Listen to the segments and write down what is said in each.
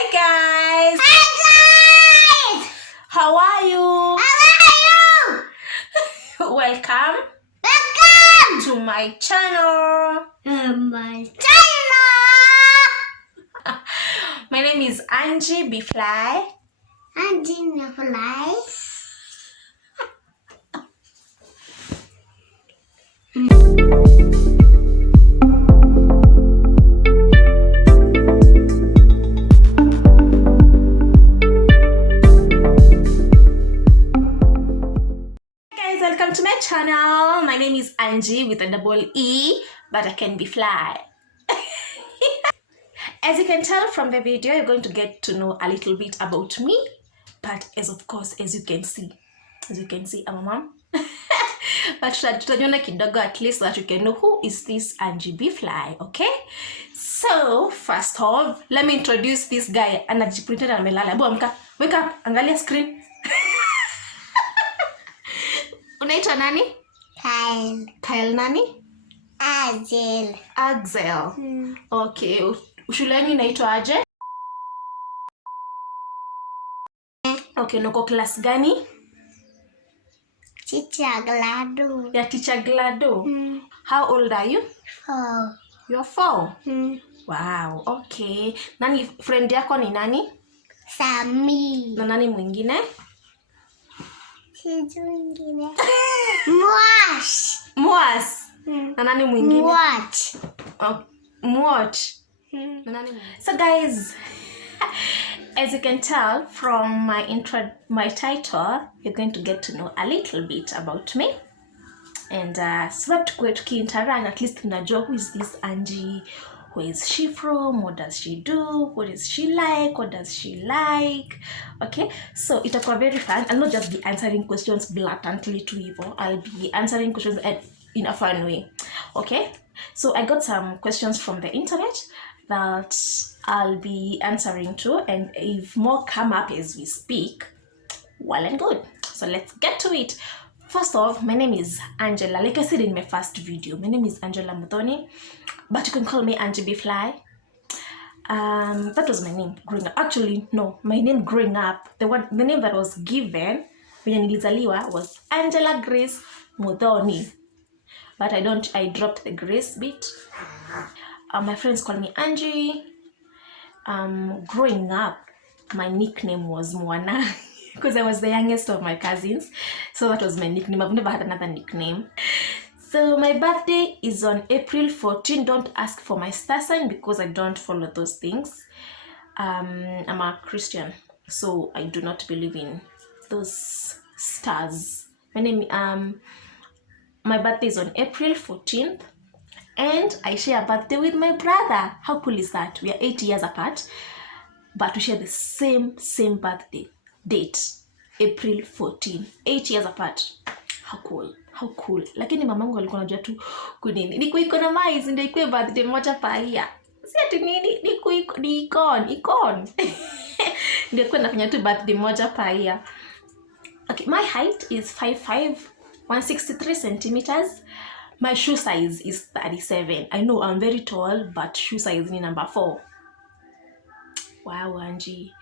Hi guys! Hi guys! How are you? How are you? Welcome to my channel. My name is Angie Bfly. Angie Bfly. Welcome to my channel. My name is Angie with a double E, but I can be fly. As you can tell from the video, you're going to get to know a little bit about me, but as you can see, I'm a mom. But tutajiona kidogo at least so that you can know who is this Angie Bfly, okay? So first off, let me introduce this guy. Anajiprinted amelala. Hebu amka, wake up, angalia screen. Unaitwa nani? Kyle nani? Axel. Okay. Shuleni unaitwa aje? Okay, nuko class gani? Teacher Glado. Yeah, Teacher Glado. How old are you? 4. You're 4? Wow, okay. Nani friend yako ni nani? Sami. Na nani mwingine? Sijui mwingine. Mwas. Na nani mwingine? Mwach. Mwach. Na nani mwingine? So guys, as you can tell from my title, you're going to get to know a little bit about me. And so that we're interact, at least tunajua who is this Angie, where is she from, what does she do, what is she like, what does she like. Okay, so itakuwa very fun. I'll not just be answering questions blatantly to evil. I'll be answering questions in a fun way. Okay, so I got some questions from the internet that I'll be answering to, and if more come up as we speak, well and good. So let's get to it. First off, my name is Angela. Like I said in my first video, my name is Angela Muthoni, but you can call me Angie Bfly. That was my name growing up. Actually, no, my name growing up, the name that was given when nilizaliwa was Angela Grace Muthoni. But I dropped the Grace bit. My friends call me Angie. Growing up, my nickname was Mwana. Because I was the youngest of my cousins, so that was my nickname. I've never had another nickname. So my birthday is on April 14. Don't ask for my star sign because I don't follow those things. I'm a Christian, so I do not believe in those stars. My birthday is on April 14th, and I share a birthday with my brother. How cool is that? We are 8 years apart, but we share the same birthday date, April 14, 8 years apart. How cool. Lakini mamangu alikuwa anajua tu kunini ni kuiko na mais ndio ikuwe birthday moja paia, si ati nini ni kuiko ni icon ndio kwa nafanya tu birthday moja paia. Okay, my height is 5'5", 163 centimeters. My shoe size is 37. I know I'm very tall, but shoe size ni number 4. Wow, Angie.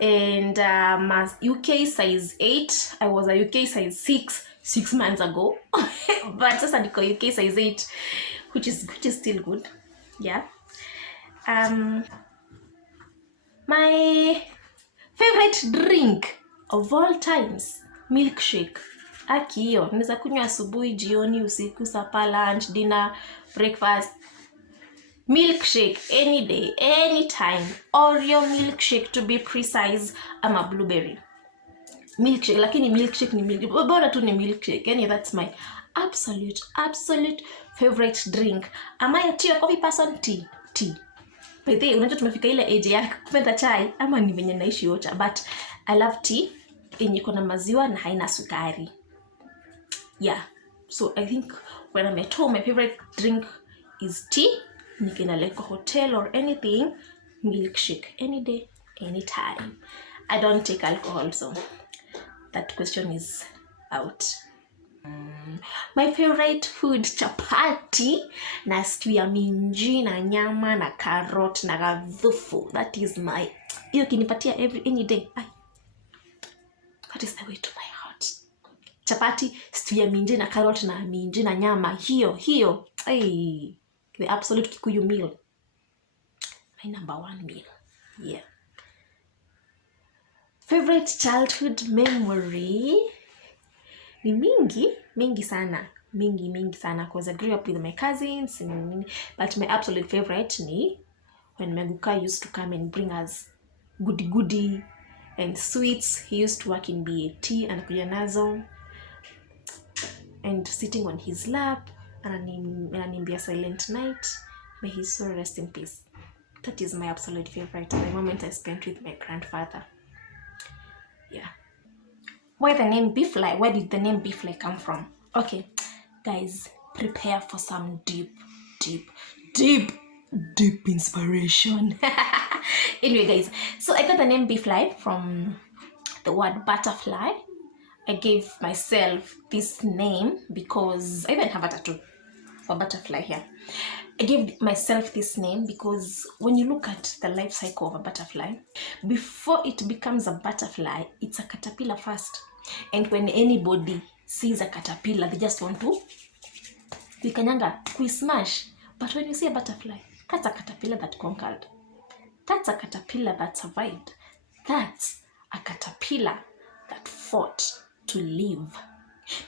And my UK size 8. I was a UK size 6 months ago. But sasa niko UK size 8, which is still good. Yeah. My favorite drink of all times, milkshake. Hiyo naweza kunywa asubuhi, jioni, usiku, supper, lunch, dinner, breakfast. Milkshake any day, anytime. Oreo milkshake to be precise. I'm a blueberry milkshake, lakini milkshake ni milkshake, bora tu ni milkshake. Yani that's my absolute favorite drink. Am I a tea or coffee person? Tea. By the way, unajua tumefika ile age ya kupenda chai ama ni venye naishi yote, but I love tea yenye iko na maziwa na haina sukari. Yeah, so I think when I'm at home, my favorite drink is tea. Nikina like a hotel or anything, milkshake any day, anytime. I don't take alcohol, so that question is out. My favorite food, chapati na stew ya minji na nyama na carrot na gadhufu. That is my, hiyo kinipatia any day. That is the way to my heart. Chapati, stew ya minji na carrot na minji na nyama. Hiyo. The absolute Kikuyu meal. My number one meal. Yeah. Favorite childhood memory? Ni mingi sana because I grew up with my cousins, but my absolute favorite ni when Meguka used to come and bring us goody and sweets. He used to work in BAT and kuja nazo and sitting on his lap ananiambia silent night. May his soul rest in peace. That is my absolute favorite, the moment I spent with my grandfather. Yeah. Where the name Beefly? Where did the name Beefly come from? Okay, guys, prepare for some deep inspiration. Anyway, guys, so I got the name Beefly from the word butterfly. I gave myself this name because I even have a tattoo for butterfly here. I gave myself this name because when you look at the life cycle of a butterfly, before it becomes a butterfly, it's a caterpillar first. And when anybody sees a caterpillar, they just want to smash. But when you see a butterfly, that's a caterpillar that conquered. That's a caterpillar that survived. That's a caterpillar that fought to live.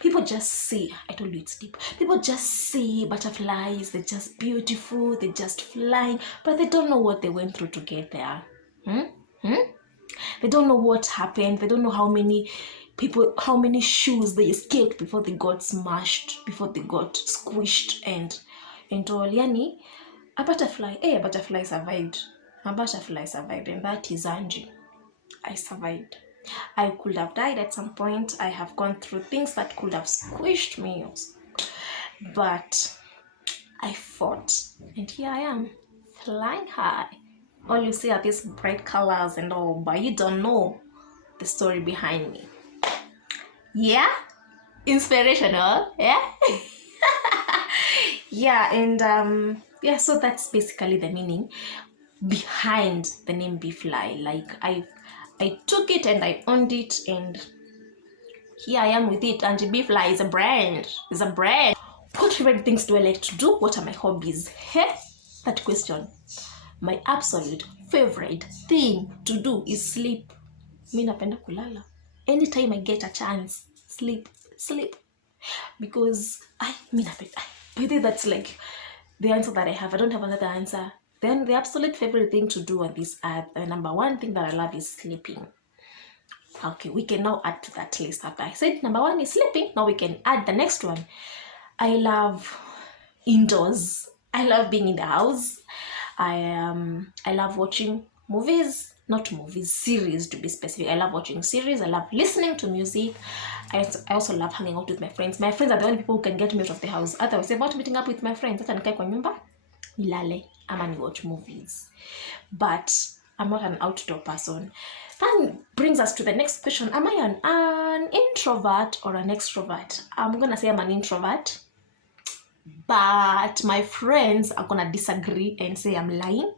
People just say, I told you it's deep. People just say butterflies, they're just beautiful, they're just flying, but they don't know what they went through to get there. They don't know what happened. They don't know how many people, how many shoes they escaped before they got smashed, before they got squished and all. Yani, a butterfly survived. A butterfly survived, and that is Angie. I survived. I could have died at some point. I have gone through things that could have squished me, but I fought, and here I am, flying high. All you see are these bright colors and all, but you don't know the story behind me. Yeah? Inspirational, yeah? Yeah, and yeah, so that's basically the meaning behind the name Beefly. Like I took it and I owned it, and here I am with it. And Beefly is a brand. What favorite things do I like to do? What are my hobbies? Hey, that question. My absolute favorite thing to do is sleep. Mi napenda kulala. Anytime I get a chance, sleep. Because mi napenda. You think that's like the answer that I have. I don't have another answer. Then the absolute favorite thing to do on this earth, the number one thing that I love is sleeping. Okay, we can now add to that list. After I said number one is sleeping, now we can add the next one. I love indoors. I love being in the house. I love watching movies, not movies, series to be specific. I love watching series. I love listening to music. I also love hanging out with my friends. My friends are the only people who can get me out of the house. Otherwise, about meeting up with my friends, hata nikae kwa nyumba nilale ama ni watch movies. But I'm not an outdoor person. That brings us to the next question. Am I an introvert or an extrovert? I'm gonna say I'm an introvert, but my friends are gonna disagree and say I'm lying.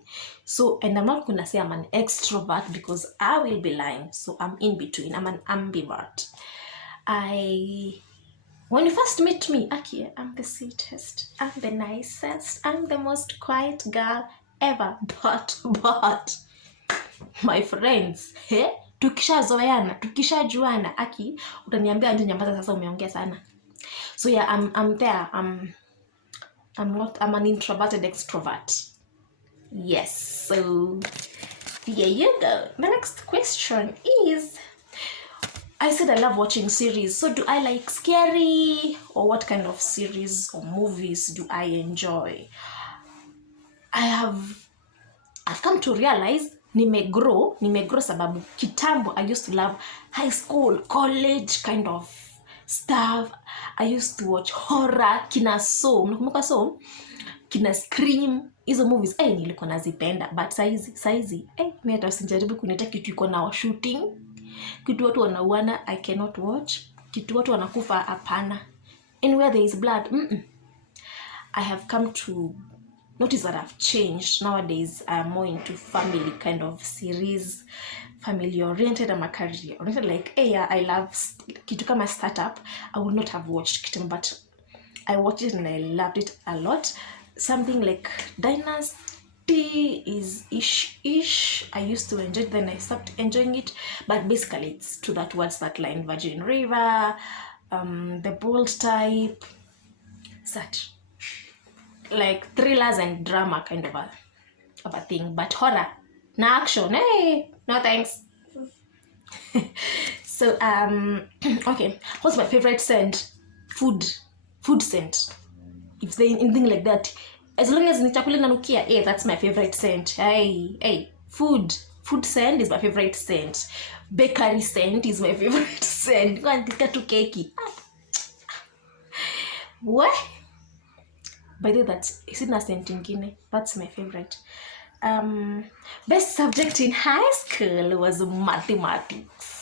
So, and I'm not gonna say I'm an extrovert because I will be lying. So I'm in between. I'm an ambivert. When you first meet me, Aki, I'm the sweetest, I'm the nicest, I'm the most quiet girl ever. But my friends, tukishazoeana, tukishajuana, Aki, utaniambia nje nyambaza sasa umeongea sana. So yeah, I'm there. I'm an introverted extrovert. Yes, so there you go. The next question is, I said I love watching series. So do I like scary, or what kind of series or movies do I enjoy? I've come to realize nimegrow sababu kitambo I used to love high school, college kind of stuff. I used to watch horror, kina Saw, kina Scream, hizo movies nilikuwa nazipenda. But saizi mimi hata usijaribu kuniita kitu iko na shooting, kitu watu wanauana I cannot watch, kitu watu wanakufa hapana. Anywhere there is blood, I have come to notice that I've changed. Nowadays, I'm more into family kind of series, family oriented. I'm a career oriented. Like, hey, I love kitu kama startup. I would not have watched kitu, but I watched it and I loved it a lot. Something like Dynasty is ish. I used to enjoy it, then I stopped enjoying it. But basically, it's to that towards that line, Virgin River, the Bold type, such like thrillers and drama kind of a thing. But horror, no action, hey, no thanks. So okay, what's my favorite scent? Food scent. If there's anything like that, as long as ni chakula nanukia, hey, that's my favorite scent. Hey, food scent is my favorite scent. Bakery scent is my favorite scent. Go and take to keki. What? By the way, that's sina scent ingine. That's my favorite. Best subject in high school was mathematics.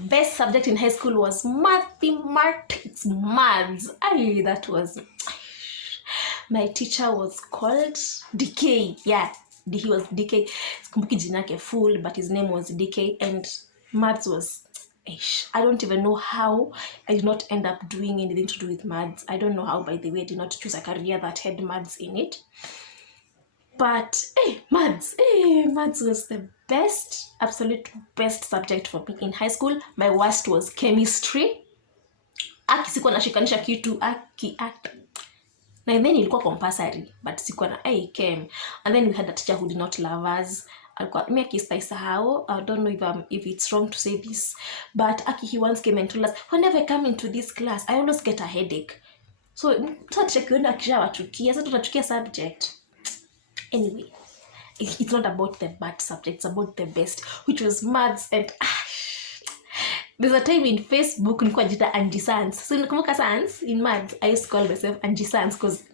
Best subject in high school was mathematics, maths. That was, my teacher was called DK. Yeah, he was DK. Sikumbuki jina yake full, but his name was DK, and maths was, I don't even know how I did not end up doing anything to do with maths. I don't know how, by the way, I did not choose a career that had maths in it. But maths was the best, absolute best subject for me in high school. My worst was chemistry. Sikuwa nashikanisha kitu na then ilikuwa compulsory, but sikuwa na came, and then we had a teacher who did not love us. Alikuwa mimi akistaisahau. I don't know if it's wrong to say this, but he once came and told us, whenever I come into this class I always get a headache. So tukienda kishawachukia, sasa tutachukia subject. Anyway, it's not about the bad subject, it's about the best, which was maths. And there's a time in Facebook nilikuwa jita Angie Sans. So nakumbuka Sans in maths, I used to call myself Angie Sans because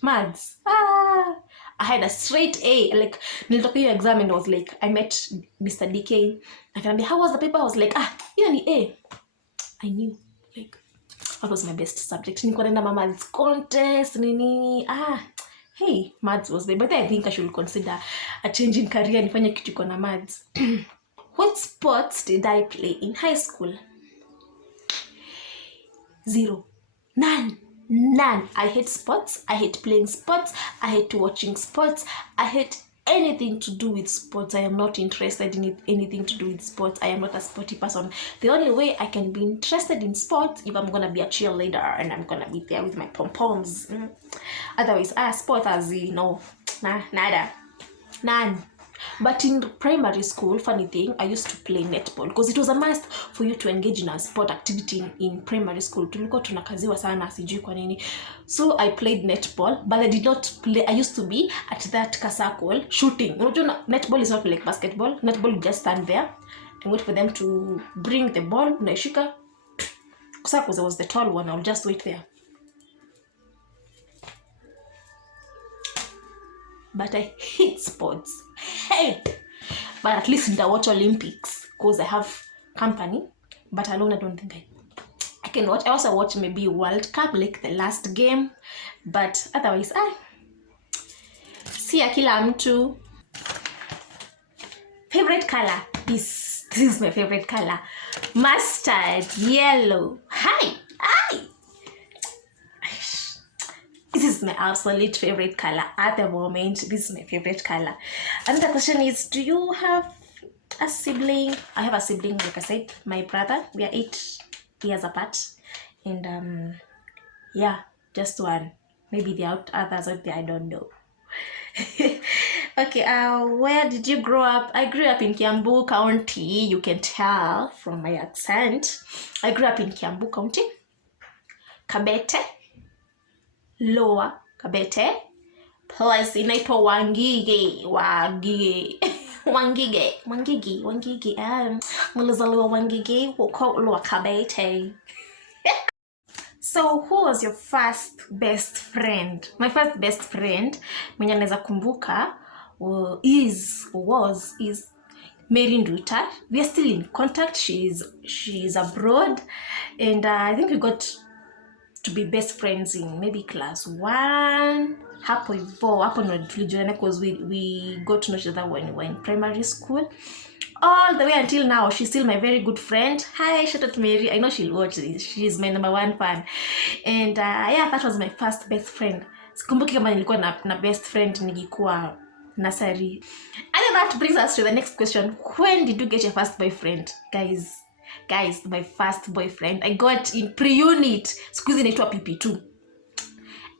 maths, I had a straight A. Like, nilitoka hiyo exam and I was like, I met Mr. DK. Akaniambia, how was the paper? I was like, hiyo ni A. I knew, like, that was my best subject. Nilikuwa naenda maths contest nini. Hey, maths was there. But I think I should consider a change in career, nifanye kitu iko na maths. What sports did I play in high school? Zero. None. I hate sports. I hate playing sports. I hate watching sports. I hate anything to do with sports. I am not interested in anything to do with sports. I am not a sporty person. The only way I can be interested in sports if I'm gonna be a cheerleader and I'm gonna be there with my pom-poms. Otherwise, sport as nada. None. But in primary school, funny thing, I used to play netball because it was a must for you to engage in a sport activity in primary school. Tulikuwa tunakaziwa sana, sijui kwa nini. So I played netball, but I did not play. I used to be at that circle shooting. Netball is not like basketball. Netball, you just stand there and wait for them to bring the ball. Unaishika. Because I was the tall one, I'll just wait there. But I hate sports. Hate. But at least I watch Olympics because I have company. But alone, I don't think I can watch. I also watch maybe World Cup, like the last game. But otherwise, see kila mtu. Favorite color. This is my favorite color. Mustard yellow. Hi. This is my absolute favorite color at the moment. This is my favorite color. Another question is, do you have a sibling? I have a sibling, like I said, my brother. We are 8 years apart. And just one. Maybe there are others out there, I don't know. Okay, where did you grow up? I grew up in Kiambu County. You can tell from my accent. I grew up in Kiambu County. Kabete. Lower Kabete, place inaitwa Wangige. Nilizaliwa Wangige huko Lower Kabete. So who was your first best friend? My first best friend mwenye naweza kumbuka is Mary Nduta. We are still in contact. She's abroad, and I think we got to be best friends in maybe class 1. Hapo hivyo, hapo ndo tulijuana because we got to know each other when we were in primary school. All the way until now, she's still my very good friend. Hi, shout out to Mary. I know she'll watch this. She's my number 1 fan. And yeah, that was my first best friend. Sikumbuki kama nilikuwa na best friend nilikuwa nursery. And that brings us to the next question. When did you get your first boyfriend? Guys, my first boyfriend I got in pre-unit. Squeeze inaitwa PP2.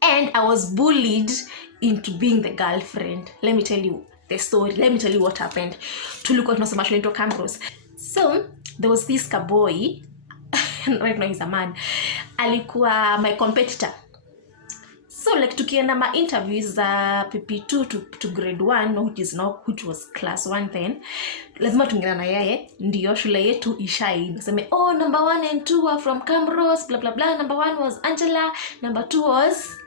And I was bullied into being the girlfriend. Let me tell you the story. Let me tell you what happened. Tulikuwa tunasoma shule inaitwa Camrose. So there was this boy right now he's a man. Alikuwa my competitor. So like tukienda ma interviews za PP2 to grade 1, which was class 1 then, lazima tungeenda na yeye ndio shule yetu ishine. Naseme number 1 and 2 were from Camrose, blah blah blah. Number 1 was Angela, number 2 was,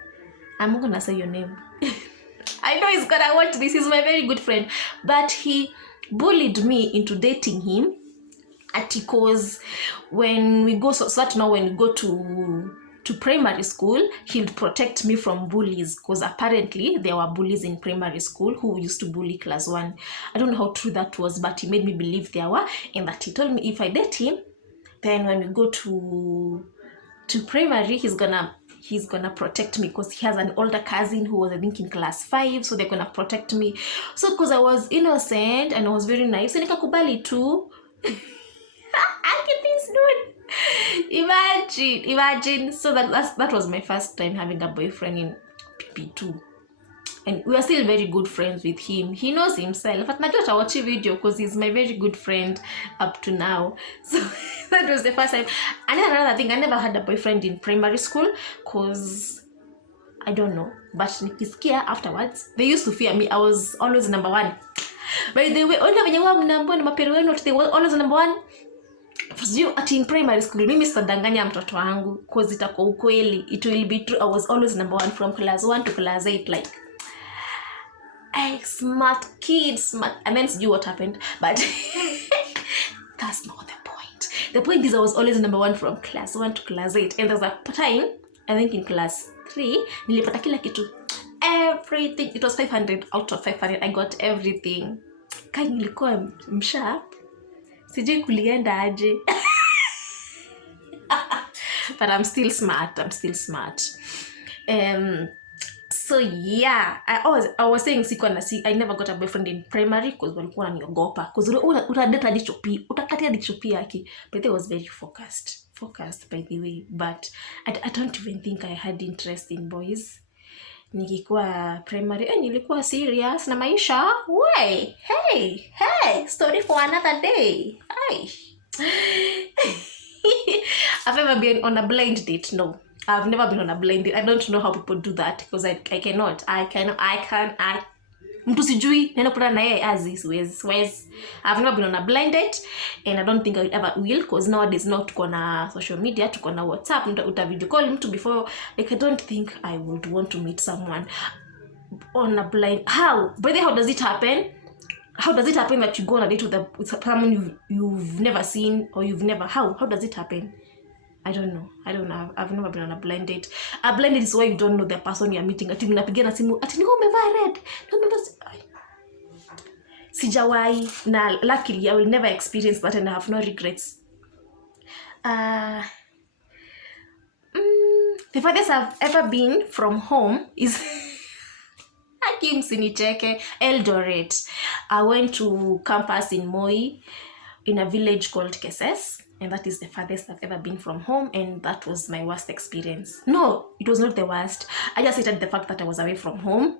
I'm not gonna say your name. I know he's gonna watch this. He's my very good friend, but he bullied me into dating him. Because when we go when we go to primary school, he'll protect me from bullies, because apparently there were bullies in primary school who used to bully class 1. I don't know how true that was, but he made me believe there were, and that he told me if I date him, then when we go to primary, he's gonna protect me, because he has an older cousin who was I think in class 5, so they're gonna protect me. So because I was innocent and I was very nice, so nikakubali too. I get this dude. Imagine. So that was my first time having a boyfriend in PP2, and we are still very good friends with him. He knows himself. But najua tawachi video because he's my very good friend up to now. So that was the first time. And then another thing, I never had a boyfriend in primary school because I don't know, but nikisikia afterwards they used to fear me. I was always number 1. By the way, only wenye wao mnaambia na mapero wenu they were always number 1. You at in primary school, mimi sitadanganya mtoto wangu because itakuwa ukweli. It will be true. I was always number 1 from class 1 to class 8, like smart kid, smart. And then see what happened, but that's not the point. The point is I was always number 1 from class 1 to class 8, and there's a time I think in class 3 nilipata kila kitu, everything. It was 500 out of 500. I got everything. Kai nilikuwa msharp, sijui kulienda aje. But I'm still smart. So yeah, I was saying I never got a boyfriend in primary because walikuwa wananiogopa, because utadate hadi chopi, utakati hadi chopi yake. But I was very focused by the way, but I don't even think I had interest in boys. Nikikuwa primary nilikuwa serious na maisha. Way, hey, story for another day. Hey. I've ever been on a blind date? No, I've never been on a blind date. I don't know how people do that because I cannot. Mtu sijui neno kuna na yeye azi siwezi. I've never been on a blind date, and I don't think I ever will, because nowadays not tuko na social media, tuko na WhatsApp, uta video call mtu before. Like I don't think I would want to meet someone on a blind. How? By the way, how does it happen? How does it happen that you go on a date with someone you've never seen, or you've never, how does it happen? I don't know. I've never been on a blind date. A blind date is why you don't know the person you're meeting. Ati mnapigana simu, ati niko umevaa red. Sijawai, na luckily I will never experience that, and I have no regrets. The farthest I've ever been from home is Eldoret. I went to campus in Moi, in a village called Keses, and that is the farthest I've ever been from home, and that was my worst experience. No, it was not the worst. I just hated the fact that I was away from home.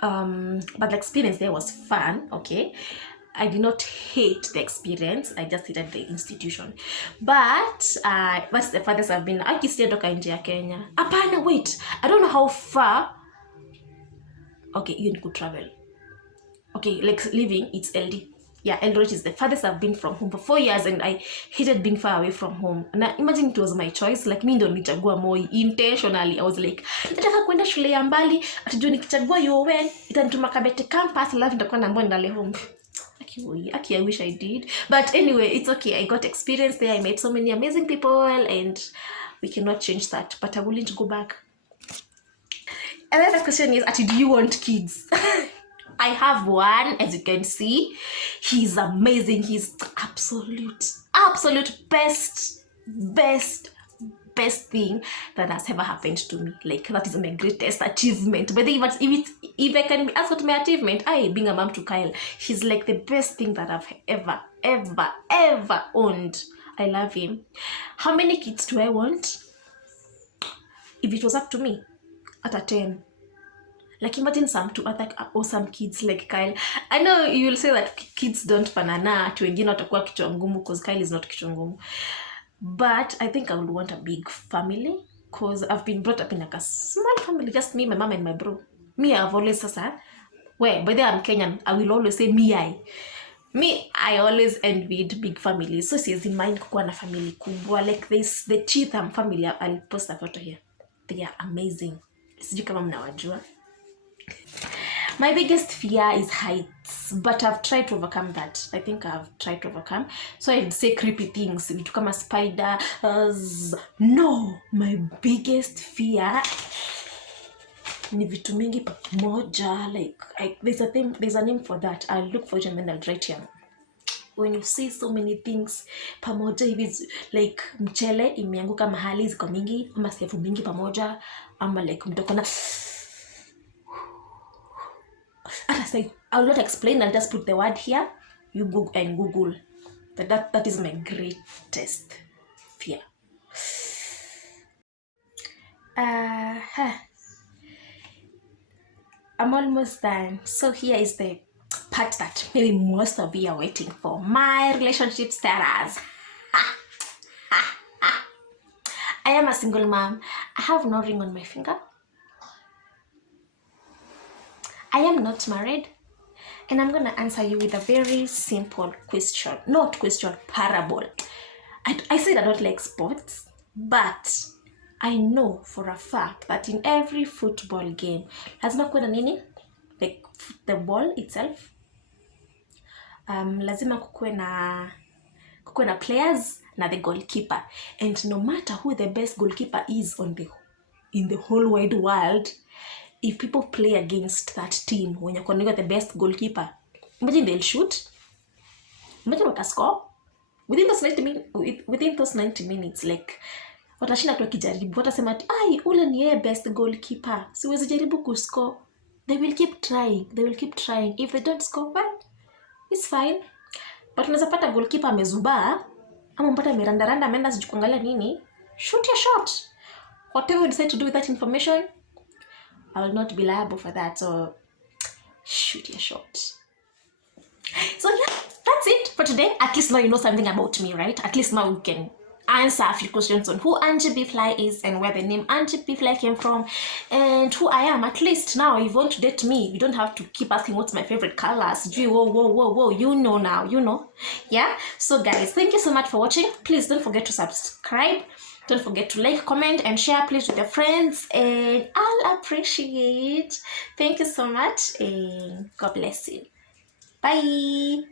But the experience there was fun, okay? I did not hate the experience, I just hated the institution. But that's the farthest I've been. I kisiya toka nje ya Kenya. Apana, wait, I don't know how far. Okay, you could travel. Okay, like living, it's LD. Yeah, Eldoret is the farthest I've been from home for 4 years, and I hated being far away from home. And imagine it was my choice. Like me ndo nichagua Moi intentionally. I was like, nataka kwenda shule ya mbali, atujua nikichagua UON, itanituma Kabete campus, alafu nitakuwa naambiwa ndale home. Aki, I wish I did. But anyway, it's okay. I got experience there. I met so many amazing people, and we cannot change that. But I'm willing to go back. And then the question is, do you want kids? I have one, as you can see. He's amazing. He's absolute best thing that has ever happened to me. Like, that is my greatest achievement. But if I can be asked what my achievement, being a mom to Kyle, he's like the best thing that I've ever owned. I love him. How many kids do I want? If it was up to me, at a 10. Like, imagine some two other awesome kids like Kyle. I know you will say that kids don't fanana, tu wengine watakuwa kichwa ngumu, because Kyle is not kichwa ngumu. But I think I would want a big family, because I've been brought up in like a small family, just me, my mom, and my bro. Me, I've always by the way, I'm Kenyan, I will always say I always envied big families. So siwezi mind kukuwa na family kubwa. Like this, the Chitham family, I'll post a photo here. They are amazing. Sijui kama mnawajua. My biggest fear is heights, but I've tried to overcome that. I think I've tried to overcome. So I'd say creepy things, vitu kama spiders. No, my biggest fear ni vitu mingi pamoja. Like there's a name for that. I'll look for it and then I'll write here. When you see so many things pamoja, hivi like mchele imeanguka mahali ziko mingi, ama sefu mingi pamoja, ama like mtokona. I will not explain, I'll just put the word here. You Google. That is my greatest fear. I'm almost done. So here is the part that maybe most of you are waiting for. My relationship status. I am a single mom. I have no ring on my finger. I am not married. And I'm going to answer you with a very simple question. Not question, parable. I said I don't like sports, but I know for a fact that in every football game, lazima kuwe na nini? Like the ball itself. Lazima kuwe na players na the goalkeeper. And no matter who the best goalkeeper is in the whole wide world, if people play against that team, when you're calling the best goalkeeper, imagine they'll shoot. Imagine what a score. Within those 90 minutes, like, watashinda tu wakijaribu. Watasema ati, ule ni yeye best goalkeeper. Siwezi jaribu kuscore. They will keep trying. If they don't score, well, it's fine. But unaweza pata goalkeeper amezubaa, ama mpata amerandaranda ameenda sijui kuangalia nini. Shoot your shot. Whatever you decide to do with that information, I will not be liable for that. So shoot your shot. So yeah, that's it for today. At least now you know something about me, right? At least now you can answer a few questions on who Angie B-Fly is and where the name Angie B-Fly came from and who I am. At least now, if you want to date me, you don't have to keep asking what's my favorite colors. Whoa. You know now, you know. Yeah? So guys, thank you so much for watching. Please don't forget to subscribe. Don't forget to like, comment, and share, please, with your friends. And I'll appreciate. Thank you so much. And God bless you. Bye.